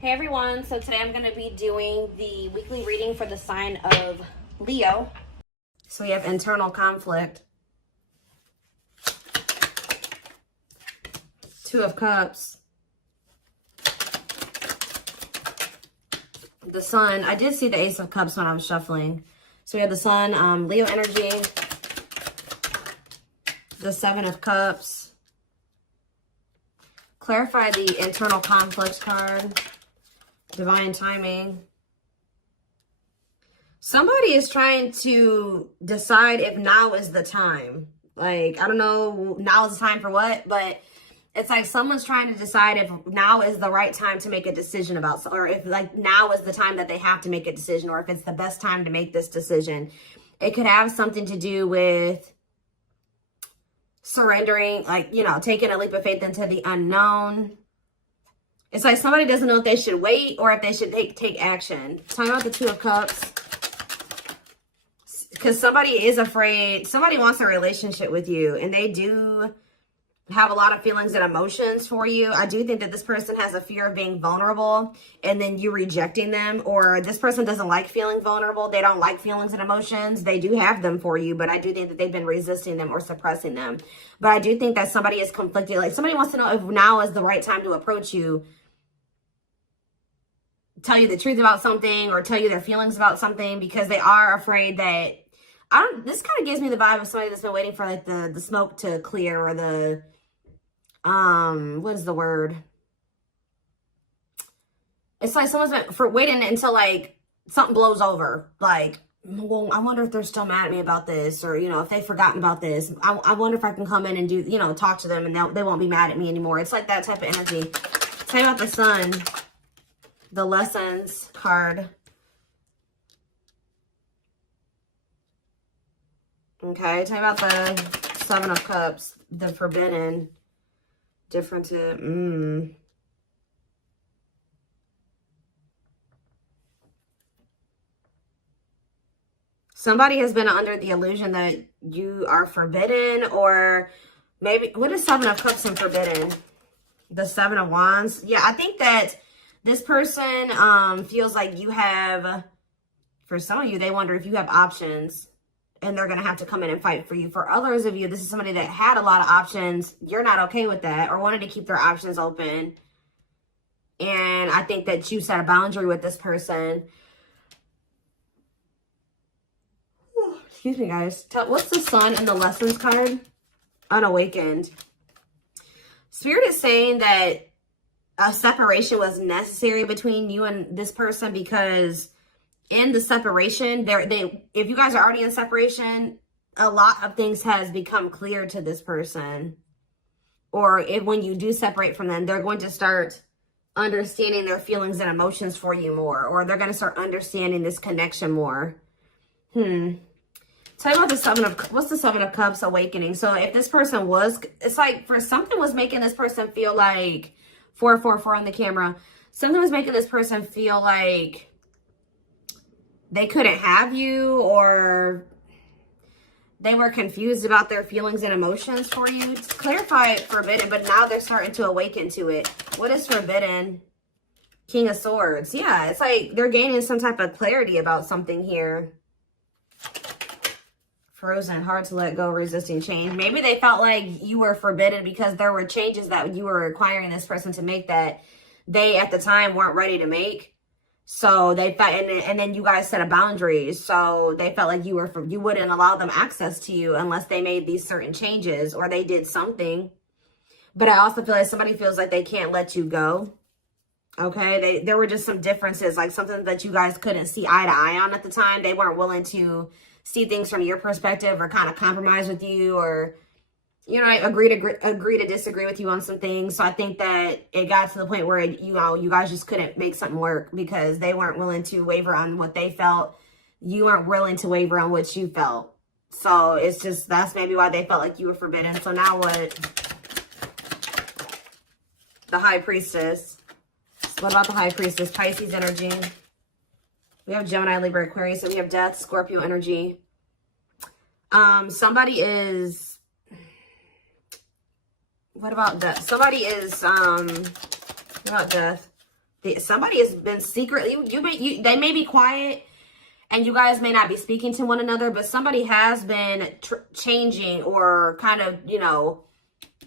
Hey everyone, so today I'm going to be doing the weekly reading for the sign of Leo. So we have internal conflict. Two of Cups. The Sun. I did see the Ace of Cups when I was shuffling. So we have the Sun, Leo energy. The Seven of Cups. Clarify the internal conflict card. Divine timing. Somebody is trying to decide if now is the time. Like, I don't know, now is the time for what, but it's like someone's trying to decide if now is the right time to make a decision about, or if like now is the time that they have to make a decision, or if it's the best time to make this decision. It could have something to do with surrendering, like, you know, taking a leap of faith into the unknown. It's like somebody doesn't know if they should wait or if they should take action. Talking about the Two of Cups. Because somebody is afraid. Somebody wants a relationship with you. And they do have a lot of feelings and emotions for you. I do think that this person has a fear of being vulnerable. And then you rejecting them. Or this person doesn't like feeling vulnerable. They don't like feelings and emotions. They do have them for you. But I do think that they've been resisting them or suppressing them. But I do think that somebody is conflicted. Like somebody wants to know if now is the right time to approach you. Tell you the truth about something or tell you their feelings about something, because they are afraid that, this kind of gives me the vibe of somebody that's been waiting for like the smoke to clear, or the, what is the word? It's like someone's been waiting until like something blows over. Like, well, I wonder if they're still mad at me about this, or, you know, if they've forgotten about this. I wonder if I can come in and do, you know, talk to them and they won't be mad at me anymore. It's like that type of energy. Tell me about the Sun. The Lessons card. Okay, tell me about the Seven of Cups. The Forbidden. Different. Somebody has been under the illusion that you are forbidden, or maybe, what is Seven of Cups and Forbidden? The Seven of Wands. Yeah, I think that this person feels like you have, for some of you, they wonder if you have options and they're going to have to come in and fight for you. For others of you, this is somebody that had a lot of options. You're not okay with that, or wanted to keep their options open. And I think that you set a boundary with this person. Excuse me, guys. What's the Sun and the Lessons card? Unawakened. Spirit is saying that a separation was necessary between you and this person, because in the separation, if you guys are already in separation, a lot of things has become clear to this person. Or when you do separate from them, they're going to start understanding their feelings and emotions for you more, or they're going to start understanding this connection more. Tell me about the Seven of, what's the Seven of Cups awakening? So if this person was, it's like for something was making this person feel like, 444 on the camera. Something was making this person feel like they couldn't have you, or they were confused about their feelings and emotions for you. Clarify forbidden, but now they're starting to awaken to it. What is forbidden? King of Swords. Yeah, it's like they're gaining some type of clarity about something here. Frozen, hard to let go, resisting change. Maybe they felt like you were forbidden because there were changes that you were requiring this person to make that they at the time weren't ready to make. So they felt, and then you guys set a boundary. So they felt like you wouldn't allow them access to you unless they made these certain changes or they did something. But I also feel like somebody feels like they can't let you go. Okay, there were just some differences, like something that you guys couldn't see eye to eye on at the time. They weren't willing to see things from your perspective, or kind of compromise with you, or, you know, agree to disagree with you on some things. So I think that it got to the point where, you know, you guys just couldn't make something work because they weren't willing to waver on what they felt. You weren't willing to waver on what you felt. So it's just, that's maybe why they felt like you were forbidden. So now what? The High Priestess. What about the High Priestess? Pisces energy. We have Gemini, Libra, Aquarius, and we have Death, Scorpio energy. Somebody is, what about Death? Somebody is, what about Death? Somebody has been secretly, they may be quiet and you guys may not be speaking to one another, but somebody has been changing or kind of, you know,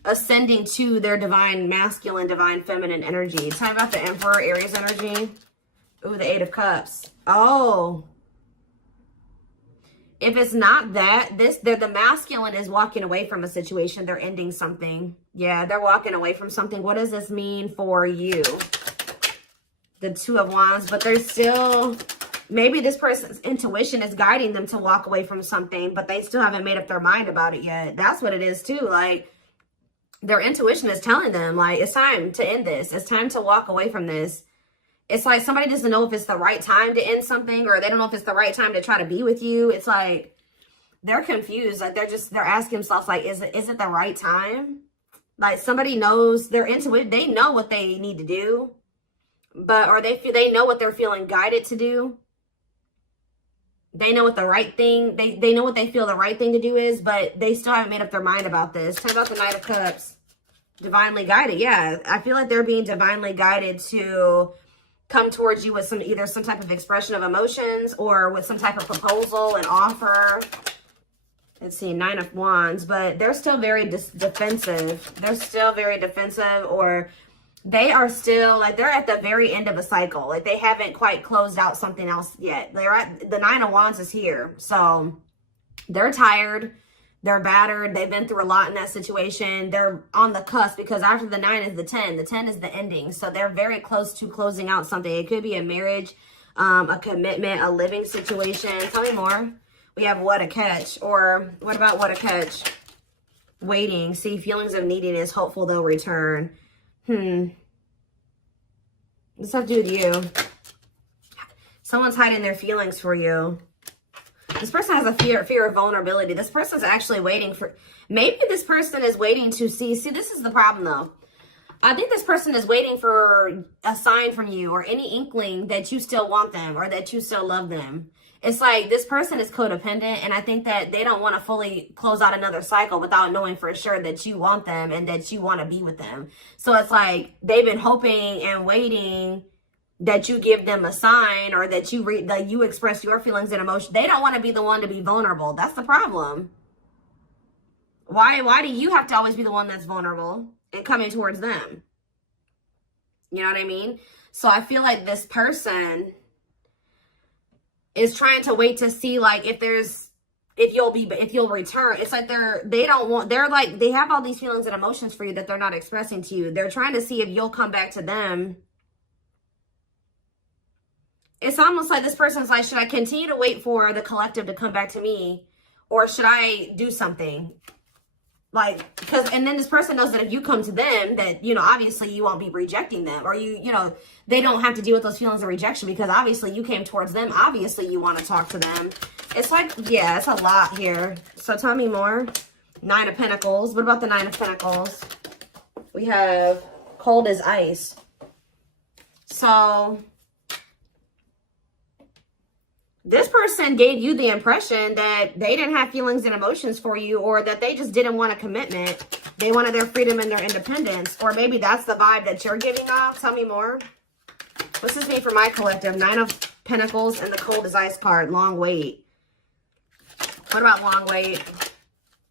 ascending to their divine masculine, divine feminine energy. Talking about the Emperor, Aries energy. Ooh, the Eight of Cups. Oh. If it's not that, the masculine is walking away from a situation. They're ending something. Yeah, they're walking away from something. What does this mean for you? The Two of Wands, but they're still, maybe this person's intuition is guiding them to walk away from something, but they still haven't made up their mind about it yet. That's what it is too. Like, their intuition is telling them, like, it's time to end this. It's time to walk away from this. It's like somebody doesn't know if it's the right time to end something, or they don't know if it's the right time to try to be with you. It's like they're confused. Like they're asking themselves, like, is it the right time? Like somebody knows, they're into it. They know what they need to do, but they know what they're feeling guided to do. They know what the right thing, they know what they feel the right thing to do is, but they still haven't made up their mind about this. Talk about the Knight of Cups. Divinely guided. Yeah, I feel like they're being divinely guided to come towards you with either some type of expression of emotions or with some type of proposal and offer. Let's see, Nine of Wands, but they're still very defensive. They're still very defensive, or they are still like they're at the very end of a cycle. Like they haven't quite closed out something else yet. They're at the Nine of Wands is here. So they're tired. They're battered. They've been through a lot in that situation. They're on the cusp because after the 9 is the 10. The 10 is the ending. So they're very close to closing out something. It could be a marriage, a commitment, a living situation. Tell me more. We have what a catch. Or what about what a catch? Waiting. See, feelings of neediness. Hopeful they'll return. What's that to do with you? Someone's hiding their feelings for you. This person has a fear of vulnerability. This person's actually waiting for, maybe this person is waiting to see this is the problem though. I think this person is waiting for a sign from you or any inkling that you still want them or that you still love them. It's like this person is codependent, and I think that they don't want to fully close out another cycle without knowing for sure that you want them and that you want to be with them. So it's like they've been hoping and waiting that you give them a sign or that you express your feelings and emotions. They don't want to be the one to be vulnerable. That's the problem. Why do you have to always be the one that's vulnerable and coming towards them? You know what I mean? So I feel like this person is trying to wait to see like if you'll return. It's like they have all these feelings and emotions for you that they're not expressing to you. They're trying to see if you'll come back to them. It's almost like this person's like, should I continue to wait for the collective to come back to me, or should I do something? Like, and then this person knows that if you come to them, that, you know, obviously you won't be rejecting them, or you know, they don't have to deal with those feelings of rejection because obviously you came towards them. Obviously you want to talk to them. It's like, yeah, it's a lot here. So tell me more. Nine of Pentacles. What about the Nine of Pentacles? We have cold as ice. So this person gave you the impression that they didn't have feelings and emotions for you, or that they just didn't want a commitment. They wanted their freedom and their independence. Or maybe that's the vibe that you're giving off. Tell me more. What's this mean for my collective? Nine of Pentacles and the cold as ice card. Long wait. What about long wait?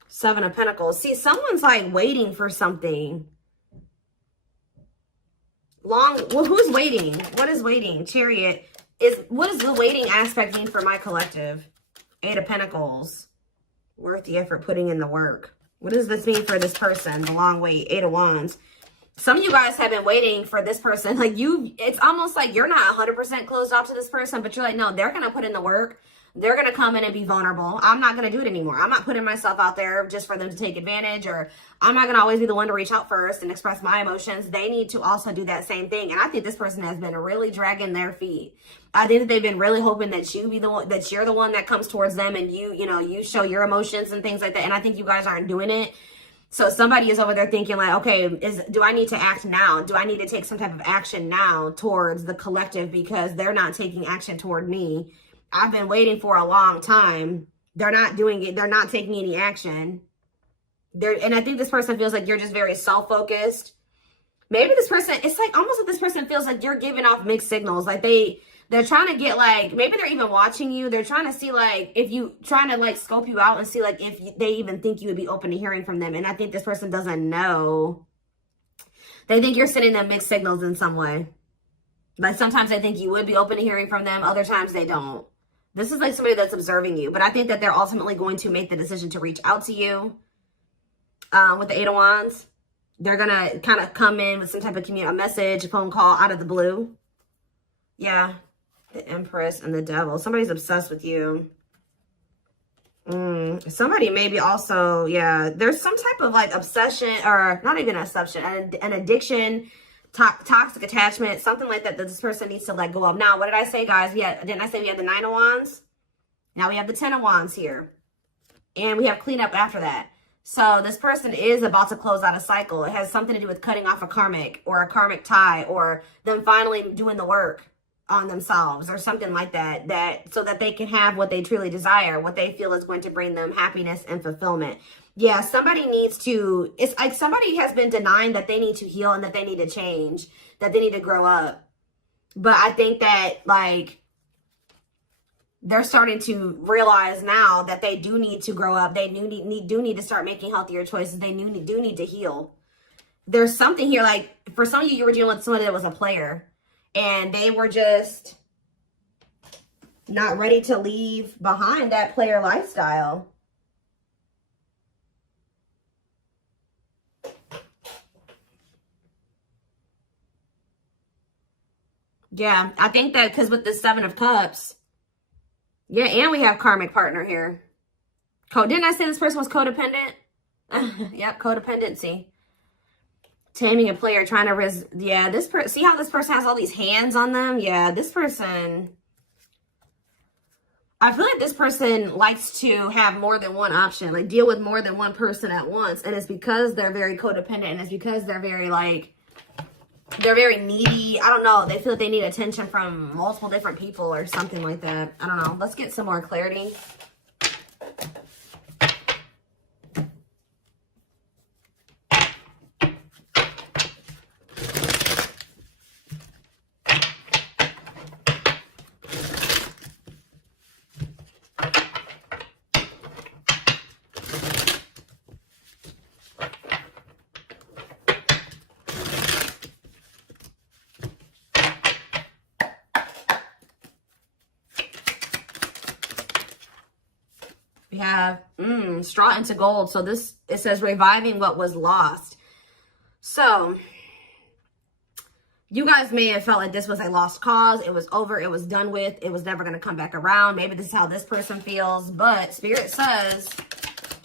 Seven of Pentacles. See, someone's like waiting for something. Well, who's waiting? What is waiting? Chariot. What does the waiting aspect mean for my collective? Eight of Pentacles. Worth the effort, putting in the work. What does this mean for this person? The long wait. Eight of Wands. Some of you guys have been waiting for this person. Like it's almost like you're not 100% closed off to this person, but you're like, no, they're going to put in the work. They're going to come in and be vulnerable. I'm not going to do it anymore. I'm not putting myself out there just for them to take advantage, or I'm not going to always be the one to reach out first and express my emotions. They need to also do that same thing. And I think this person has been really dragging their feet. I think that they've been really hoping that you're the one that comes towards them and you show your emotions and things like that. And I think you guys aren't doing it. So somebody is over there thinking like, okay, do I need to act now? Do I need to take some type of action now towards the collective because they're not taking action toward me? I've been waiting for a long time. They're not doing it. They're not taking any action. And I think this person feels like you're just very self-focused. Maybe this person, it's like almost like this person feels like you're giving off mixed signals. Like they're trying to get like, maybe they're even watching you. They're trying to see like, if you, trying to like scope you out and see like if they even think you would be open to hearing from them. And I think this person doesn't know. They think you're sending them mixed signals in some way. Like sometimes they think you would be open to hearing from them. Other times they don't. This is like somebody that's observing you. But I think that they're ultimately going to make the decision to reach out to you. With the Eight of Wands. They're going to kind of come in with some type of a message, a phone call out of the blue. Yeah. The Empress and the Devil. Somebody's obsessed with you. Somebody maybe also, yeah. There's some type of like obsession, or not even obsession, an addiction, toxic attachment, something like that this person needs to let go of. Now, what did I say, guys? Didn't I say we had the Nine of Wands? Now we have the Ten of Wands here. And we have cleanup after that. So this person is about to close out a cycle. It has something to do with cutting off a karmic or a karmic tie, or them finally doing the work on themselves or something like that, so that they can have what they truly desire, what they feel is going to bring them happiness and fulfillment. Yeah, somebody needs to, it's like somebody has been denying that they need to heal and that they need to change, that they need to grow up. But I think that like, they're starting to realize now that they do need to grow up. They do need to start making healthier choices. They do need to heal. There's something here, like for some of you, you were dealing with somebody that was a player and they were just not ready to leave behind that player lifestyle. Yeah, I think that because with the Seven of Cups, yeah, and we have karmic partner here. Didn't I say this person was codependent? Yep, codependency. Taming a player, trying to yeah, this person, see how this person has all these hands on them? Yeah, this person, I feel like this person likes to have more than one option, like deal with more than one person at once. And it's because they're very codependent, and it's because they're very like, they're very needy. I don't know. They feel like they need attention from multiple different people or something like that. I don't know. Let's get some more clarity. We have straw into gold. So this, it says reviving what was lost. So you guys may have felt like this was a lost cause. It was over. It was done with. It was never going to come back around. Maybe this is how this person feels. But Spirit says,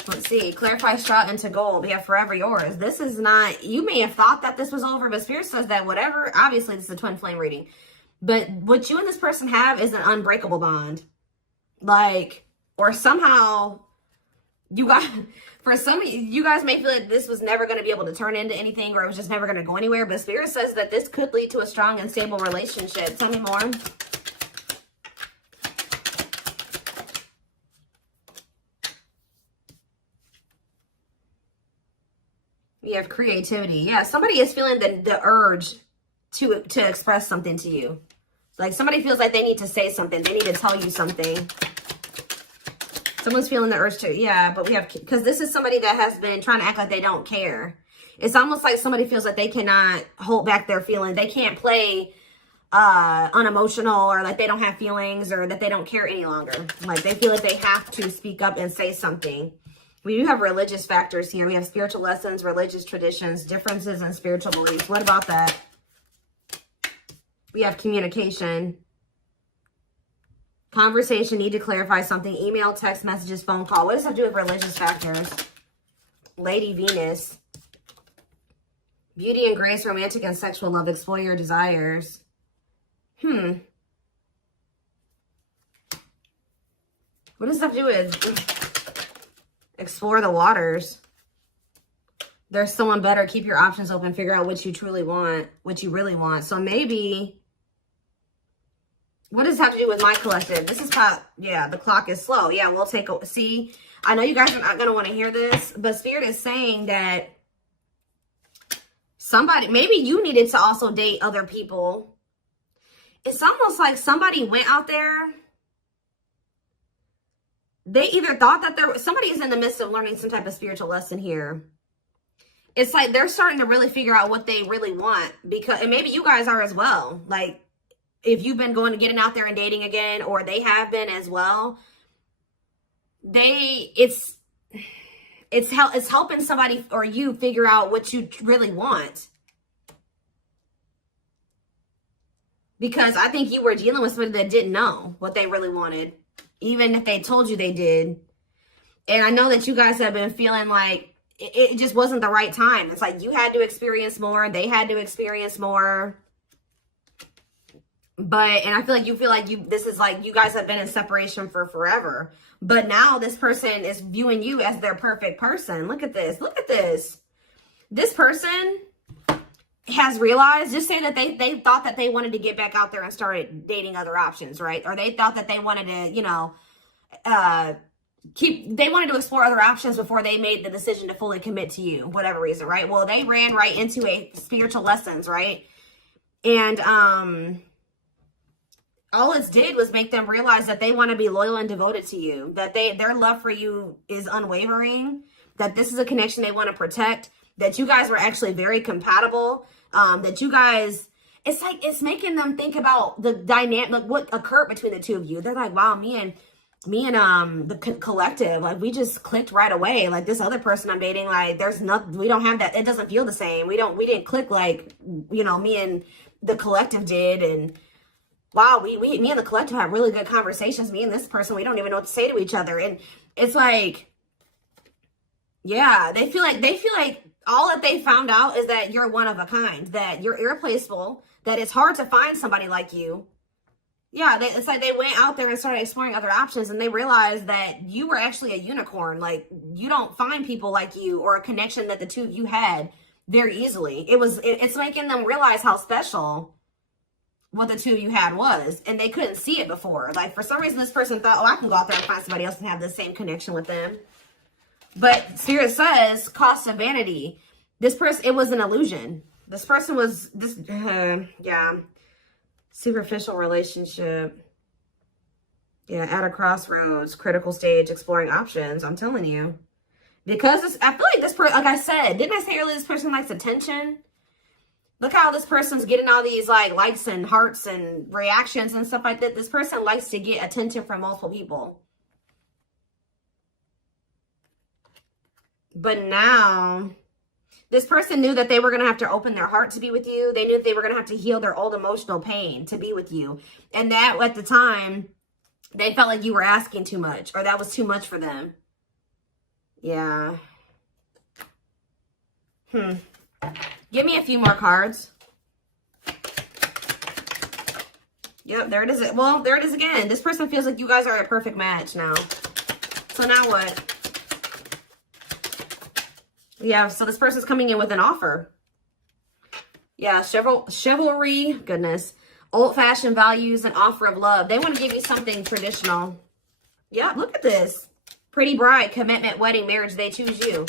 let's see, clarify straw into gold. We have forever yours. This is not, you may have thought that this was over, but Spirit says that whatever, obviously this is a twin flame reading. But what you and this person have is an unbreakable bond. Like, or somehow you guys, for some of you guys may feel like this was never going to be able to turn into anything, or it was just never going to go anywhere. But Spirit says that this could lead to a strong and stable relationship. Tell me more. We have creativity. Yeah, somebody is feeling the urge to express something to you. Like somebody feels like they need to say something. They need to tell you something. Someone's feeling the urge to, yeah, but we have, because this is somebody that has been trying to act like they don't care. It's almost like somebody feels like they cannot hold back their feelings. They can't play unemotional, or like they don't have feelings, or that they don't care any longer. Like they feel like they have to speak up and say something. We do have religious factors here. We have spiritual lessons, religious traditions, differences in spiritual beliefs. What about that? We have communication. Conversation, need to clarify something. Email, text messages, phone call. What does that do with religious factors? Lady Venus. Beauty and grace, romantic and sexual love. Explore your desires. What does that do with explore the waters? There's someone better. Keep your options open. Figure out what you truly want, what you really want. So maybe, what does this have to do with my collective? This is how, yeah, the clock is slow. Yeah, we'll take a, see, I know you guys are not going to want to hear this, but Spirit is saying that Somebody, maybe you needed to also date other people. It's almost like somebody went out there. They either thought that somebody is in the midst of learning some type of spiritual lesson here. It's like they're starting to really figure out what they really want, because, and maybe you guys are as well. Like, if you've been getting out there and dating again, or they have been as well, it's helping somebody or you figure out what you really want. Because I think you were dealing with somebody that didn't know what they really wanted, even if they told you they did. And I know that you guys have been feeling like it just wasn't the right time. It's like you had to experience more, they had to experience more. And I feel like this is like you guys have been in separation for forever. But now this person is viewing you as their perfect person. Look at this. Look at this. This person has realized, just say that they thought that they wanted to get back out there and started dating other options, right? Or they thought that they wanted to, you know, they wanted to explore other options before they made the decision to fully commit to you, whatever reason, right? Well, they ran right into a spiritual lessons, right? And all it did was make them realize that they want to be loyal and devoted to you, that their love for you is unwavering, that this is a connection they want to protect, that you guys were actually very compatible, that you guys, it's like, it's making them think about the dynamic, like what occurred between the two of you. They're like, wow, me and the collective, like, we just clicked right away. Like, this other person I'm dating, like, there's nothing, we don't have that, it doesn't feel the same. We didn't click like, you know, me and the collective did. And wow, me and the collective have really good conversations. Me and this person, we don't even know what to say to each other. And it's like, yeah, they feel like all that they found out is that you're one of a kind, that you're irreplaceable, that it's hard to find somebody like you. Yeah, it's like they went out there and started exploring other options, and they realized that you were actually a unicorn. Like, you don't find people like you or a connection that the two of you had very easily. It's making them realize how special what the two of you had was, and they couldn't see it before. Like, for some reason, this person thought, oh, I can go out there and find somebody else and have the same connection with them. But Spirit says, cost of vanity. This person, it was an illusion. This person was, yeah, superficial relationship. Yeah, at a crossroads, critical stage, exploring options. I'm telling you. Because I feel like this person, like I said, didn't I say earlier, this person likes attention? Look how this person's getting all these like likes and hearts and reactions and stuff like that. This person likes to get attention from multiple people. But now, this person knew that they were going to have to open their heart to be with you. They knew that they were going to have to heal their old emotional pain to be with you. And that, at the time, they felt like you were asking too much, or that was too much for them. Yeah. Give me a few more cards. Yep, there it is. Well, there it is again. This person feels like you guys are a perfect match now. So now what? Yeah, so this person's coming in with an offer. Yeah, chivalry, goodness. Old-fashioned values and offer of love. They want to give you something traditional. Yeah, look at this. Pretty bride, commitment, wedding, marriage, they choose you.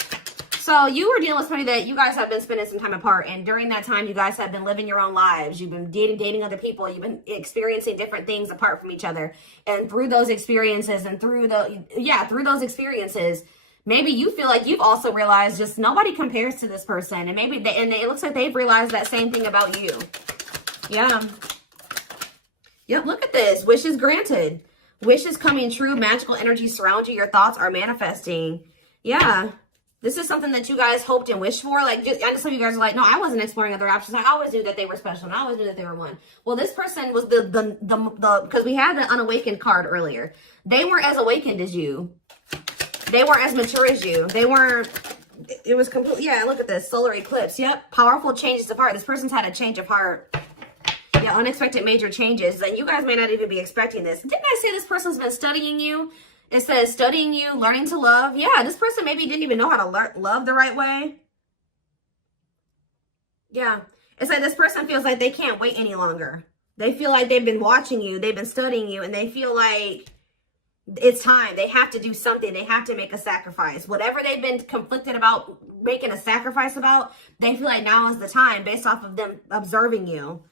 So you were dealing with somebody that you guys have been spending some time apart. And during that time, you guys have been living your own lives. You've been dating other people. You've been experiencing different things apart from each other. And through those experiences and through those experiences, maybe you feel like you've also realized just nobody compares to this person. And maybe it looks like they've realized that same thing about you. Yeah. Yep, look at this. Wishes granted. Wishes coming true. Magical energy surround you. Your thoughts are manifesting. Yeah. This is something that you guys hoped and wished for. Like, I know some of you guys are like, no, I wasn't exploring other options. I always knew that they were special, and I always knew that they were one. Well, this person was because we had the unawakened card earlier. They weren't as awakened as you. They weren't as mature as you. They weren't, it was complete. Yeah, look at this. Solar eclipse. Yep. Powerful changes of heart. This person's had a change of heart. Yeah, unexpected major changes. And you guys may not even be expecting this. Didn't I say this person's been studying you? It says studying you, learning to love. Yeah, this person maybe didn't even know how to love the right way. Yeah. It's like this person feels like they can't wait any longer. They feel like they've been watching you. They've been studying you. And they feel like It's time. They have to do something. They have to make a sacrifice. Whatever they've been conflicted about making a sacrifice about, they feel like now is the time based off of them observing you.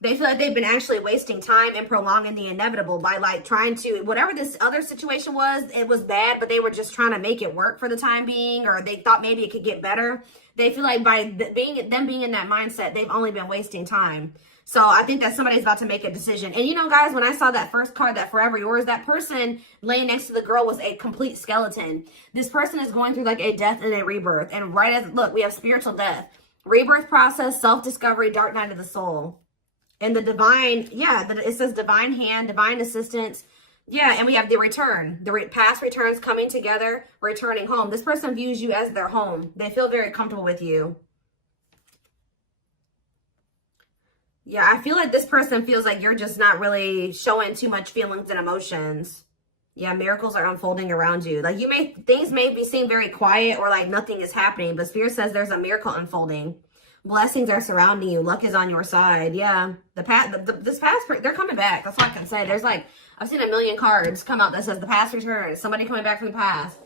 They feel like they've been actually wasting time and prolonging the inevitable by like trying to, whatever this other situation was, it was bad, but they were just trying to make it work for the time being, or they thought maybe it could get better. They feel like by being in that mindset, they've only been wasting time. So I think that somebody's about to make a decision. And you know, guys, when I saw that first card, that Forever Yours, that person laying next to the girl was a complete skeleton. This person is going through like a death and a rebirth. And right as, look, we have spiritual death, rebirth process, self-discovery, dark night of the soul. And the divine, yeah, it says divine hand, divine assistance. Yeah, and we have the return. The past returns coming together, returning home. This person views you as their home. They feel very comfortable with you. Yeah, I feel like this person feels like you're just not really showing too much feelings and emotions. Yeah, miracles are unfolding around you. Like things may seem very quiet or like nothing is happening, but Spirit says there's a miracle unfolding. Blessings are surrounding you. Luck is on your side. Yeah. This past, they're coming back. That's all I can say. There's like, I've seen a million cards come out that says the past returns. Somebody coming back from the past.